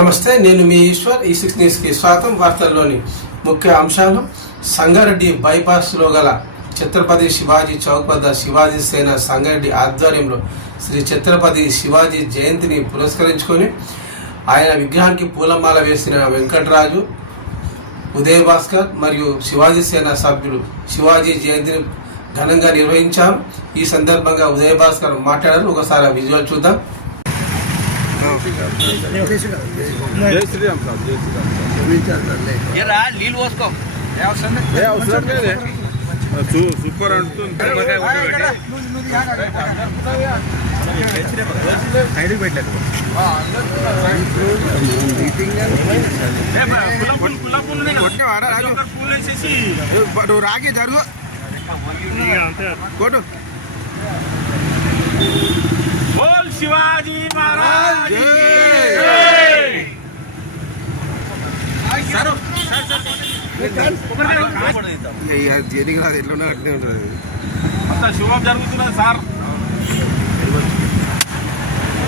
నమస్తే, నేను మీ ఈశ్వర్. ఈ6 న్యూస్కి స్వాగతం. వార్తల్లోని ముఖ్య అంశాలు: సంగారెడ్డి బైపాస్లో గల ఛత్రపతి శివాజీ చౌక్ వద్ద శివాజీ సేన సంగారెడ్డి ఆధ్వర్యంలో శ్రీ ఛత్రపతి శివాజీ జయంతిని పురస్కరించుకొని ఆయన విగ్రహానికి పూలమాల వేసిన వెంకటరాజు, ఉదయ్ భాస్కర్ మరియు శివాజీ సేన సభ్యులు శివాజీ జయంతిని ఘనంగా నిర్వహించారు. ఈ సందర్భంగా ఉదయ్ భాస్కర్ మాట్లాడారు. ఒకసారి ఆ విజువల్ చూద్దాం. జై శ్రీరామ్ సార్, జై శ్రీరామ్. సూపర్ అంటుంది. రాగి జరుగు కొట్టు. बोल शिवाजी महाराज శుభం జరుగుతున్నది సార్.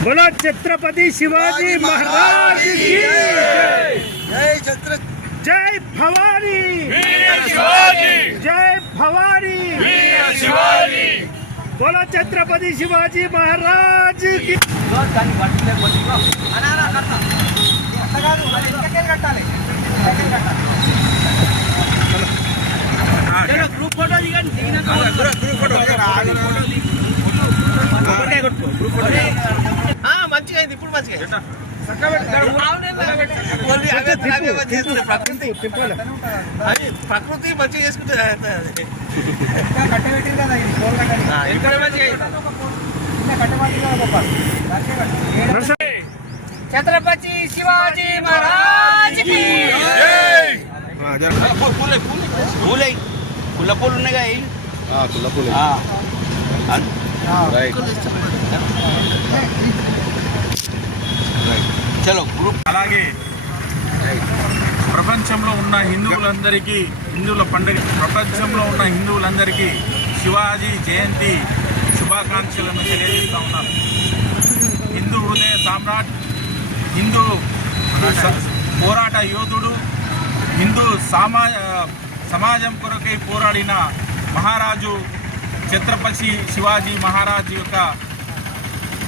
बोलो छत्रपति शिवाजी महाराज की जय भवानी, जय भवानी, बोलो छत्रपति शिवाजी महाराज की. ग्रुप फोटो మంచిగా అయింది. ఇప్పుడు మంచిగా ప్రకృతి మంచిగా చేసుకుంటే ఛత్రపతి శివాజీ మహారాజ్ కి పుల్ల పూలు ఉన్నాయి. అలాగే ప్రపంచంలో ఉన్న హిందువులందరికీ, హిందువుల పండుగ, ప్రపంచంలో ఉన్న హిందువులందరికీ శివాజీ జయంతి శుభాకాంక్షలను తెలియజేస్తా ఉన్నాను. హిందూ హృదయ సామ్రాట్, హిందూ పోరాట యోధుడు, హిందూ సమాజం కొరకై పోరాడిన మహారాజు ఛత్రపతి శివాజీ మహారాజు యొక్క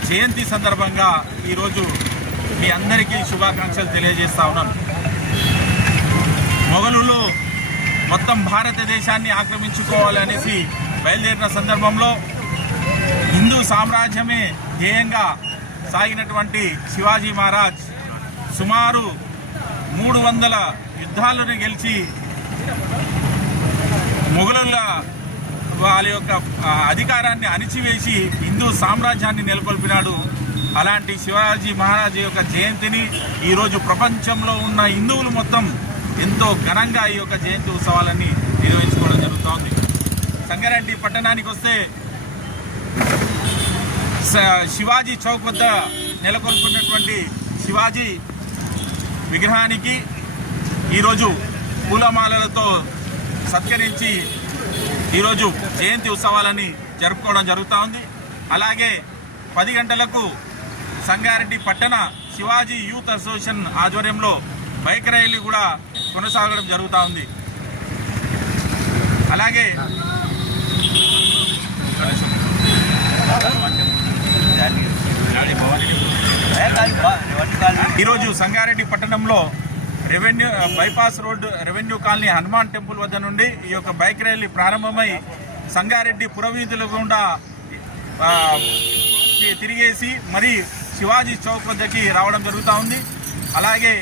జయంతి సందర్భంగా ఈరోజు మీ అందరికీ శుభాకాంక్షలు తెలియజేస్తా ఉన్నాను. మొఘలులు మొత్తం భారతదేశాన్ని ఆక్రమించుకోవాలనేసి బయలుదేరిన సందర్భంలో హిందూ సామ్రాజ్యమే ధ్యేయంగా సాగినటువంటి శివాజీ మహారాజ్ సుమారు 300 యుద్ధాలను గెలిచి మొఘలుల వాళ్ళ యొక్క అధికారాన్ని అణిచివేసి హిందూ సామ్రాజ్యాన్ని నెలకొల్పినాడు. అలాంటి శివాజీ మహారాజు యొక్క జయంతిని ఈరోజు ప్రపంచంలో ఉన్న హిందువులు మొత్తం ఎంతో ఘనంగా ఈ యొక్క జయంతి ఉత్సవాలన్నీ నిర్వహించుకోవడం జరుగుతోంది. సంగారెడ్డి పట్టణానికి వస్తే శివాజీ చౌక్ వద్ద నెలకొల్పున్నటువంటి శివాజీ విగ్రహానికి ఈరోజు పూలమాలలతో సత్కరించి ఈరోజు జయంతి ఉత్సవాలని జరుపుకోవడం జరుగుతూ ఉంది. అలాగే 10 గంటలకు సంగారెడ్డి పట్టణ శివాజీ యూత్ అసోసియేషన్ ఆధ్వర్యంలో బైక్ ర్యాలీ కూడా కొనసాగడం జరుగుతూ ఉంది. అలాగే ఈరోజు సంగారెడ్డి పట్టణంలో bypass road revenue colony Hanuman temple వద్ద నుండి ఈ యొక్క బైక్ ర్యాలీ ప్రారంభమై సంగారెడ్డి పురవీధుల గుండా తిరిగేసి మరి శివాజీ చౌక్ వద్దకి రావడం జరుగుతూ ఉంది. అలాగే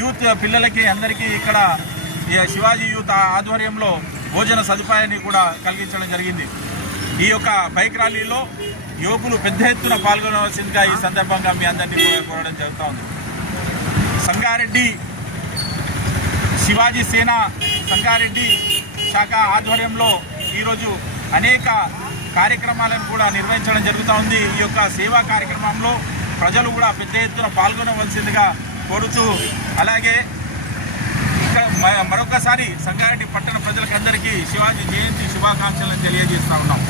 యూత్ పిల్లలకి అందరికీ ఇక్కడ శివాజీ యూత్ ఆధ్వర్యంలో భోజన సదుపాయాన్ని కూడా కలిగించడం జరిగింది. ఈ యొక్క బైక్ ర్యాలీలో యువకులు పెద్ద ఎత్తున పాల్గొనవలసిందిగా ఈ సందర్భంగా మీ అందరినీ కోరడం జరుగుతూ ఉంది. సంగారెడ్డి శివాజీ సేన సంగారెడ్డి శాఖ ఆధ్వర్యంలో ఈరోజు అనేక కార్యక్రమాలను కూడా నిర్వహించడం జరుగుతూ ఉంది. ఈ యొక్క సేవా కార్యక్రమంలో ప్రజలు కూడా పెద్ద ఎత్తున పాల్గొనవలసిందిగా కోరుతూ, అలాగే ఇక్కడ మరొకసారి సంగారెడ్డి పట్టణ ప్రజలకందరికీ శివాజీ జయంతి శుభాకాంక్షలను తెలియజేస్తా ఉన్నాం.